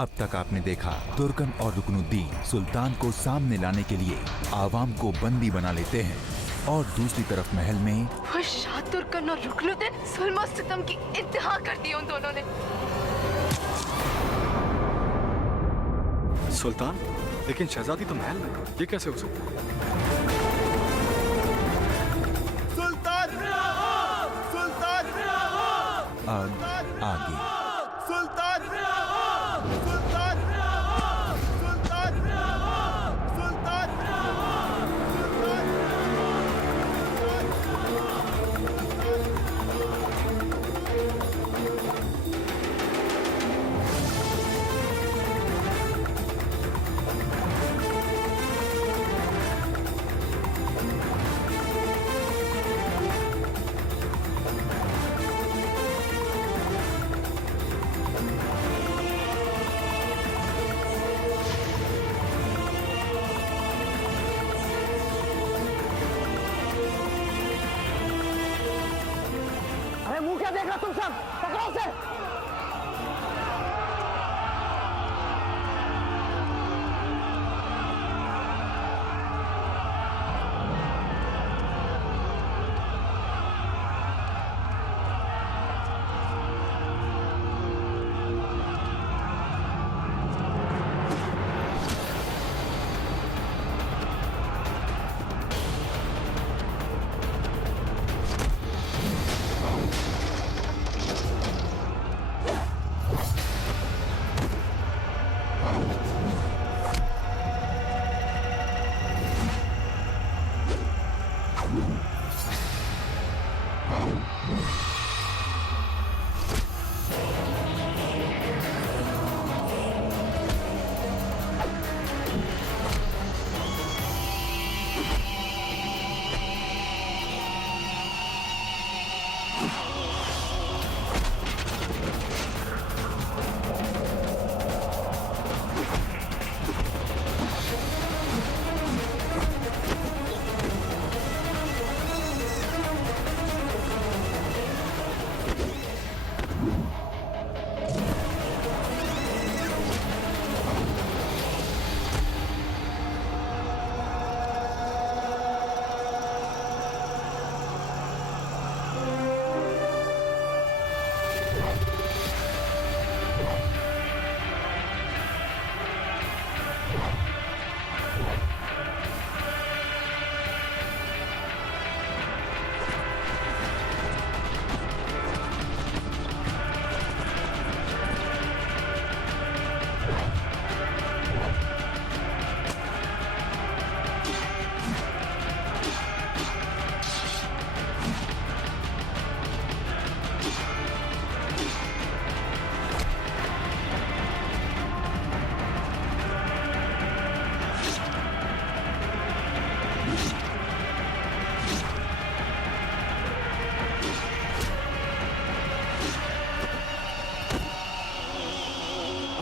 अब तक आपने देखा तुर्कन और रुकनुद्दीन सुल्तान को सामने लाने के लिए आवाम को बंदी बना लेते हैं और दूसरी तरफ महल में वो शाह तुर्कन और रुकनुद्दीन जुल्म सितम की इंतहा कर दी उन दोनों ने। सुल्तान, लेकिन शहजादी तो महल में, ये कैसे हो सकता है? सुल्तान! सुल्तान! आगे सुल्तान! सुल्तान! सुल्तान! सुल्तान! अरे मुंह क्या देख रहा तुम सब, पकड़ो उसे।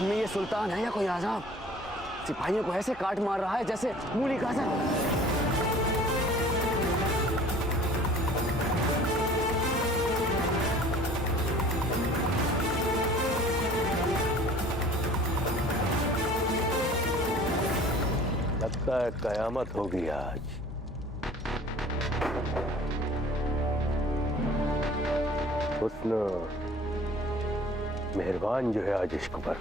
अम्मी, ये सुल्तान है या कोई आजाब? सिपाहियों को ऐसे काट मार रहा है जैसे मूली गाजर। लगता है कयामत होगी आज। हुस्न मेहरबान जो है आज इश्क पर।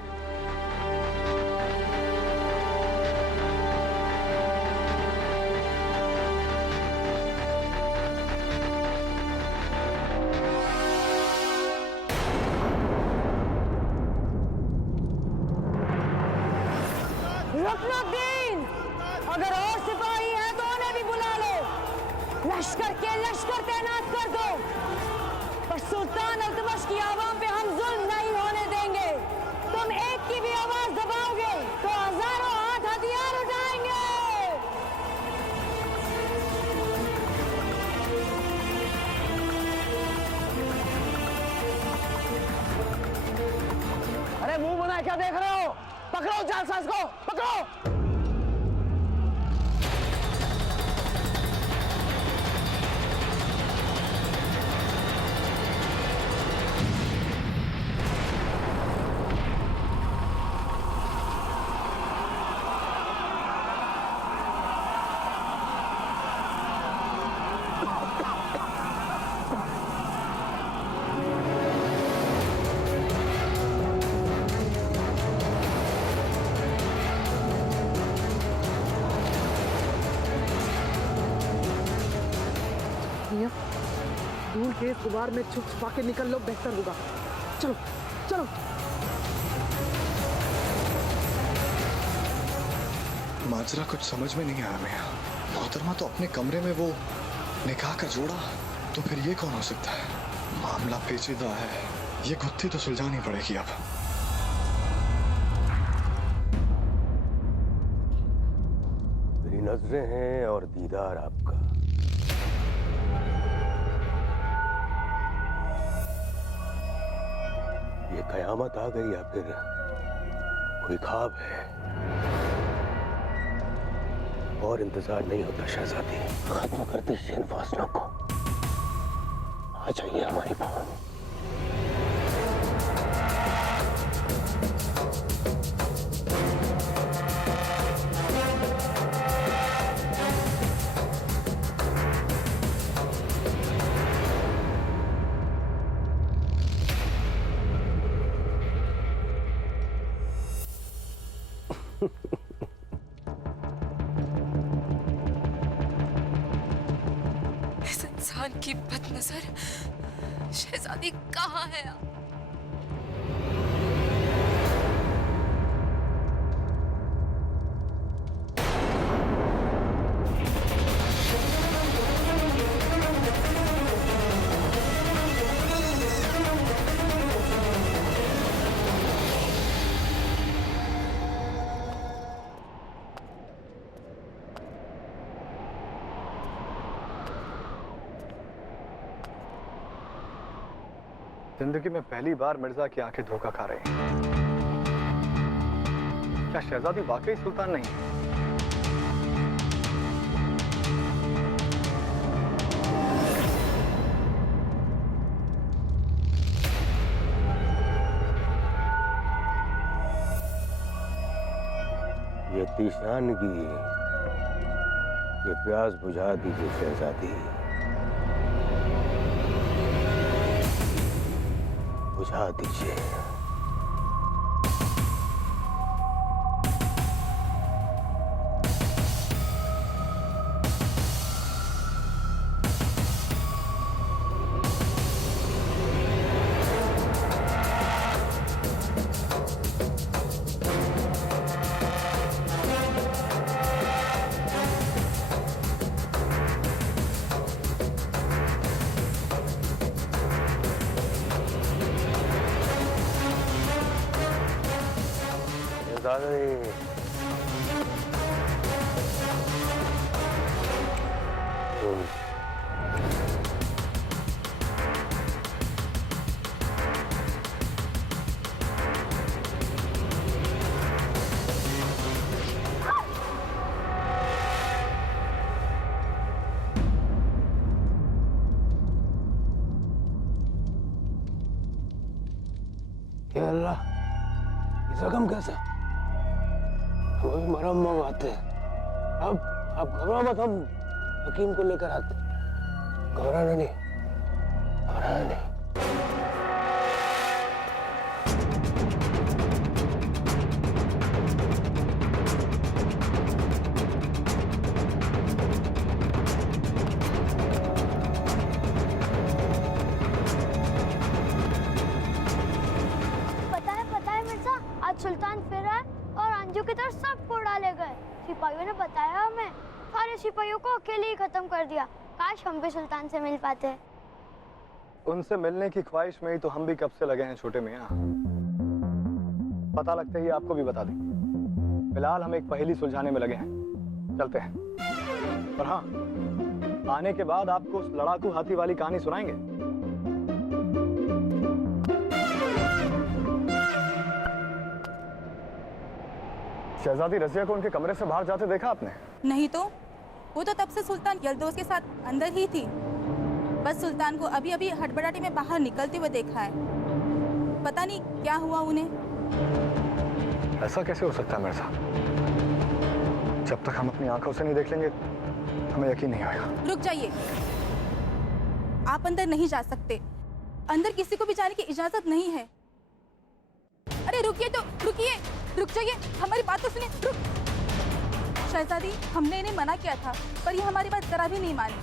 रुकनुद्दीन, अगर और सिपाही है तो उन्हें भी बुला लो। लश्कर के लश्कर तैनात कर दो, पर सुल्तान अल्तमश की आवाम पे हम जुल्म नहीं होने देंगे। तुम एक की भी आवाज दबाओगे तो हजारों हाथ हथियार उठाएंगे। अरे मुंह बनाए क्या देख रहे हो? पकड़ो जालसाज को, पकड़ो। फजूल के इस गुबार में छुप छुपा के निकल लो, बेहतर होगा। चलो चलो। माजरा कुछ समझ में नहीं आया मियां। मोहतरमा तो अपने कमरे में वो निकाह का जोड़ा, तो फिर ये कौन हो सकता है? मामला पेचीदा है, ये गुत्थी तो सुलझानी पड़ेगी अब। मेरी नजरें हैं और दीदार आपका। ये कयामत आ गई या फिर कोई ख्वाब है? और इंतजार नहीं होता शहजादी, खत्म कर दीजिए इन फासलों को। आ जाइए हमारी बहन। इस इंसान की बदनजर शहजादी कहाँ है? जिंदगी में पहली बार मिर्जा की आंखें धोखा खा रही हैं। क्या शहजादी वाकई सुल्तान नहीं है? ये तीशानगी, ये प्यास बुझा दीजिए शहजादी, बुझा दीजिए। या अल्लाह, ये जख्म कैसा? हम अभी मरहम मंगवाते हैं। अब घबराओ मत, हम हकीम को लेकर आते। घबराना नहीं, घबराना नहीं। सुल्तान फिर आए और अंजू की तरफ सबको डाले गए। सिपाहियों ने बताया हमें, सारे सिपाहियों को अकेले ही खत्म कर दिया। काश हम भी सुल्तान से मिल पाते। उनसे मिलने की ख्वाहिश में ही तो हम भी कब से लगे हैं छोटे मियां। पता लगता ही आपको भी बता दें। फिलहाल हम एक पहेली सुलझाने में लगे हैं, चलते हैं। और हाँ, आने के बाद आपको उस लड़ाकू हाथी वाली कहानी सुनाएंगे। शहजादी रजिया को उनके कमरे से बाहर जाते देखा आपने? नहीं तो, वो तो तब से सुल्तान यल्दोज के साथ अंदर ही थी। बस सुल्तान को अभी अभी हड़बड़ाहट में बाहर निकलते हुए देखा है। पता नहीं क्या हुआ उन्हें। ऐसा कैसे हो सकता है मिर्जा? जब तक हम अपनी आंखों से नहीं देख लेंगे हमें यकीन नहीं आएगा। रुक जाइए, आप अंदर नहीं जा सकते। अंदर किसी को भी जाने की इजाजत नहीं है। अरे रुकिए तो, रुकिए, रुक जाइए, हमारी बात तो सुनिए। रुक शहजादी, हमने इन्हें मना किया था पर ये हमारी बात जरा भी नहीं मानी।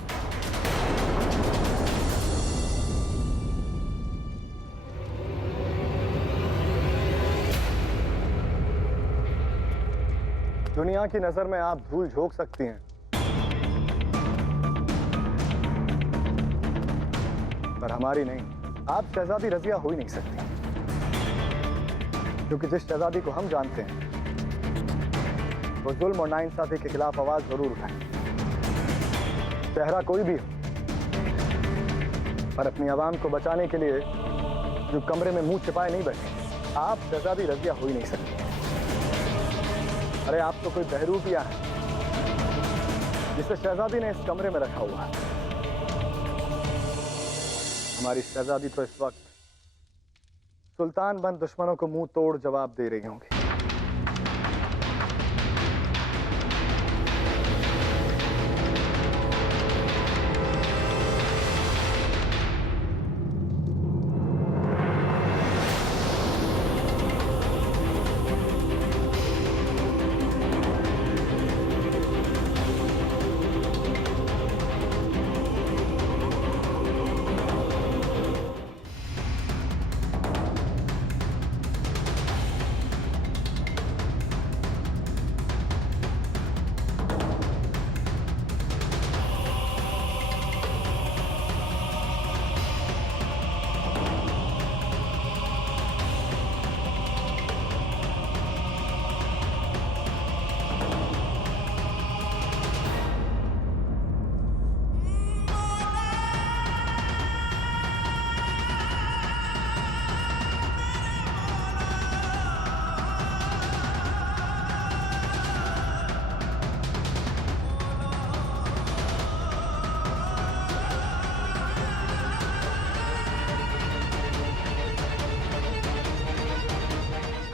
दुनिया की नजर में आप धूल झोंक सकती हैं, पर हमारी नहीं। आप शहजादी रजिया हो ही नहीं सकती, क्योंकि जिस शहजादी को हम जानते हैं वो जुल्म और नाइंसाफी के खिलाफ आवाज जरूर उठाए, चेहरा कोई भी हो, पर अपनी आवाम को बचाने के लिए जो कमरे में मुंह छिपाए नहीं बैठे। आप शहजादी रजिया हो ही नहीं सकती। अरे आप तो कोई बहरूपिया है जिसे शहजादी ने इस कमरे में रखा हुआ है। हमारी शहजादी तो इस वक्त सुल्तान बंद दुश्मनों को मुंह तोड़ जवाब दे रही होंगी।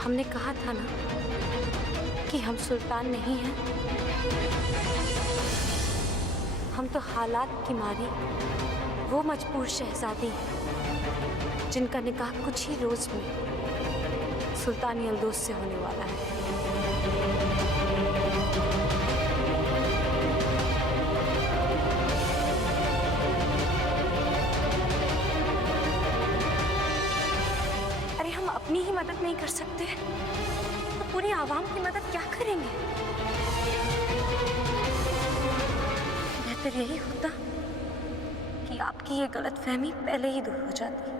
हमने कहा था ना कि हम सुल्तान नहीं हैं। हम तो हालात की मारी वो मजबूर शहजादी हैं जिनका निकाह कुछ ही रोज में सुल्तान यल्दोस से होने वाला है। अपनी ही मदद नहीं कर सकते तो पूरी आवाम की मदद क्या करेंगे? बेहतर यही होता कि आपकी ये गलतफहमी पहले ही दूर हो जाती।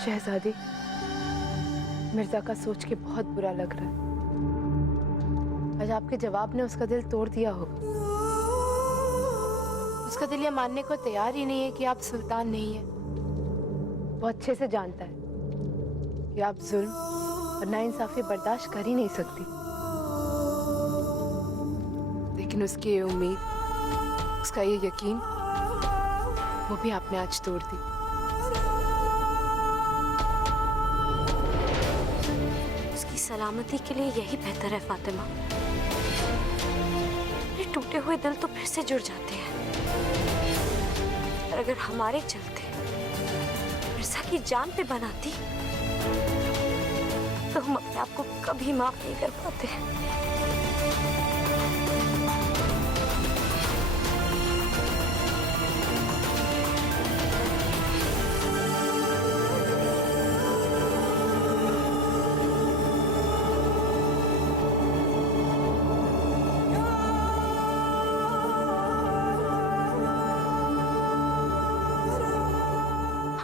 शहजादी, मिर्जा का सोच के बहुत बुरा लग रहा है। आज आपके जवाब ने उसका दिल तोड़ दिया होगा। उसका दिल ये मानने को तैयार ही नहीं है कि आप सुल्तान नहीं है। वो अच्छे से जानता है कि आप जुल्म और नाइंसाफी बर्दाश्त कर ही नहीं सकती। लेकिन उसकी ये उम्मीद, उसका ये यकीन, वो भी आपने आज तोड़ दी। सलामती के लिए यही बेहतर है फातिमा। ये टूटे हुए दिल तो फिर से जुड़ जाते हैं, और अगर हमारे चलते मिर्जा की जान पे बनाती तो हम अपने आप को कभी माफ नहीं कर पाते।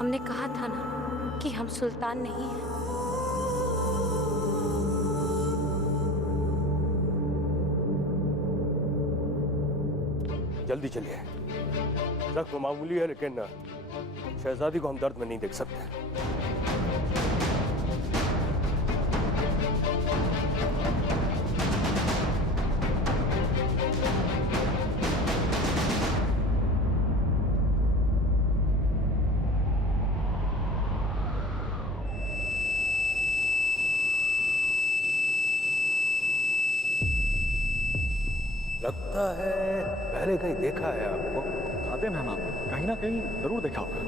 हमने कहा था ना कि हम सुल्तान नहीं हैं। जल्दी चलिए। जख्म मामूली है लेकिन शहजादी को हम दर्द में नहीं देख सकते। लगता है पहले कहीं देखा है आपको। खादिम है मामा, कहीं ना कहीं जरूर देखा होगा।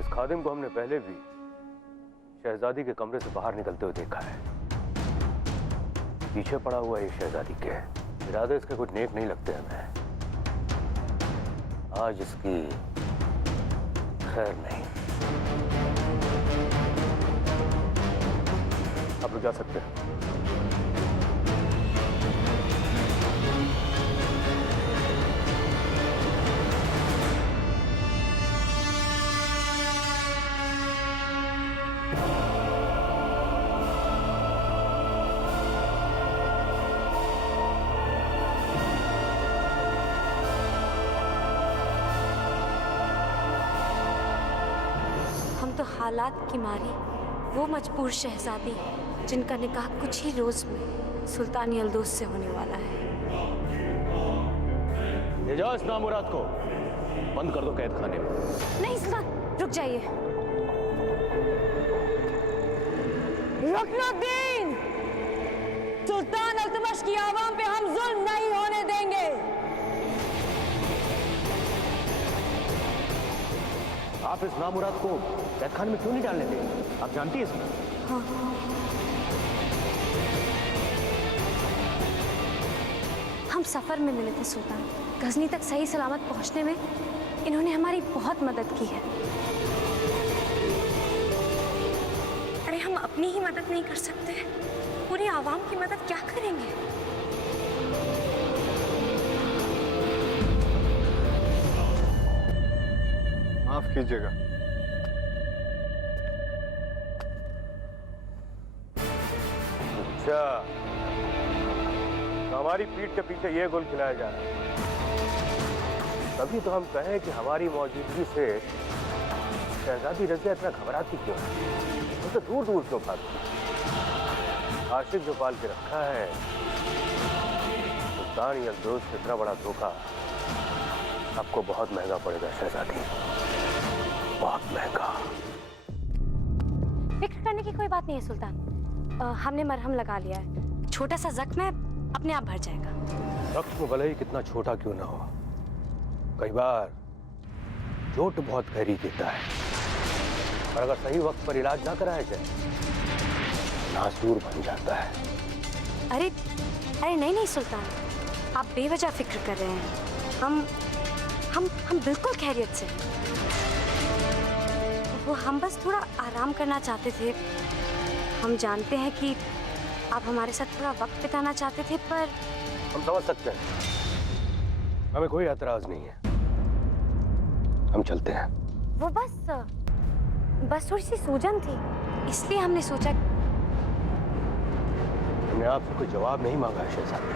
इस खादिम को हमने पहले भी शहजादी के कमरे से बाहर निकलते हुए देखा है। पीछे पड़ा हुआ है शहजादी के। इरादे इसके कुछ नेक नहीं लगते हमें। आज इसकी खैर नहीं। आप लोग जा सकते हैं। तो हालात की मारी वो मजबूर शहजादी जिनका निकाह कुछ ही रोज में सुल्तान यल्दोज से होने वाला है। ले जाओ इस नामुराद को, बंद कर दो कैद खाने में। नहीं सुल्तान, रुक जाइए। रुकनुद्दीन, सुल्तान अल्तमश की आवाम पे हम जुल्म नहीं होने देंगे। आप इस नामुराद को कैद खाने में क्यों नहीं डालने देंगे? आप जानती हैं इसमें? हाँ। हम सफर में मिले थे सुल्तान। गजनी तक सही सलामत पहुंचने में इन्होंने हमारी बहुत मदद की है। अरे हम अपनी ही मदद नहीं कर सकते, पूरी आवाम की मदद क्या करेंगे? माफ कीजिएगा। अच्छा, हमारी पीठ के पीछे ये गुल खिलाया जा रहा है। तभी तो हम कहें कि हमारी मौजूदगी से शहजादी रज़िया इतना घबराती क्यों है? वो तो दूर दूर क्यों भागती? आशिक जो पाल के रखा है, सुल्तान यल्दोज से इतना बड़ा धोखा आपको बहुत महंगा पड़ेगा शहजादी, बहुत महंगा। फिक्र करने की कोई बात नहीं है सुल्तान। हमने मरहम लगा लिया है, छोटा सा जख्म है, अपने आप भर जाएगा। जख्म भले ही कितना छोटा क्यों ना हो, कई बार चोट बहुत गहरी देता है, और अगर सही वक्त पर इलाज ना कराया जाए नासूर बन जाता है। अरे अरे नहीं नहीं सुल्तान, आप बेवजह फिक्र कर रहे हैं। हम बिल्कुल खैरियत से। वो हम बस थोड़ा आराम करना चाहते थे। हम जानते हैं कि आप हमारे साथ थोड़ा वक्त बिताना चाहते थे, पर हम समझ सकते हैं, हमें कोई एतराज नहीं है। हम चलते हैं। वो बस थोड़ी सी सूजन थी, इसलिए हमने सोचा। हमने आपसे कोई जवाब नहीं मांगा है शहजादी।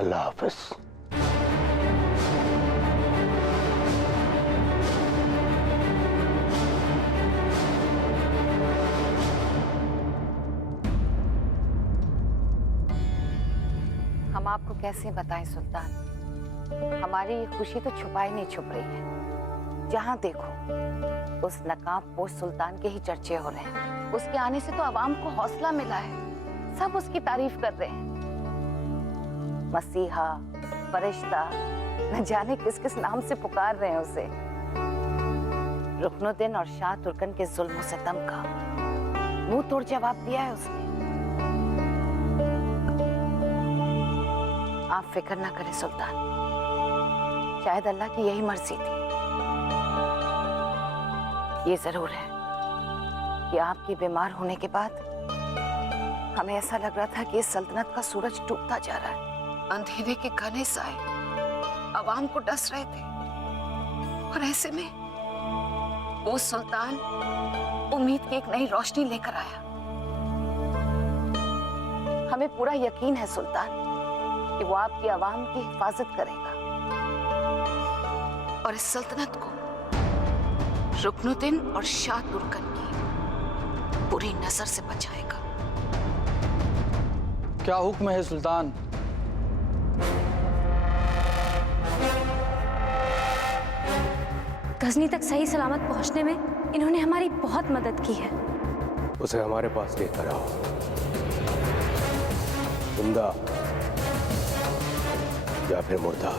अल्लाह हाफ़िज़। हम आपको कैसे बताएं सुल्तान, हमारी ये खुशी तो छुपाई नहीं छुप रही है। जहाँ देखो उस नकाबपोश सुल्तान के ही चर्चे हो रहे हैं। उसके आने से तो आवाम को हौसला मिला है, सब उसकी तारीफ कर रहे हैं। मसीहा, फरिश्ता, न जाने किस किस नाम से पुकार रहे हैं उसे। रुकनुद्दीन और शाह तुर्कन के जुल्म सितम का मुंह तोड़ जवाब दिया है उसने। आप फिक्र ना करें सुल्तान, शायद अल्लाह की यही मर्जी थी। ये जरूर है कि आपके बीमार होने के बाद हमें ऐसा लग रहा था कि इस सल्तनत का सूरज डूबता जा रहा है। अंधेरे के घने साए आवाम को डस रहे थे और ऐसे में वो सुल्तान उम्मीद की एक नई रोशनी लेकर आया। हमें पूरा यकीन है सुल्तान कि वो आपकी आवाम की हिफाजत करेगा और इस सल्तनत को रुकनुद्दीन और शाह तुर्कन की बुरी नजर से बचाएगा। क्या हुक्म है सुल्तान? गजनी तक सही सलामत पहुंचने में इन्होंने हमारी बहुत मदद की है। उसे हमारे पास लेकर आओ। जिंदा या फिर मुर्दा।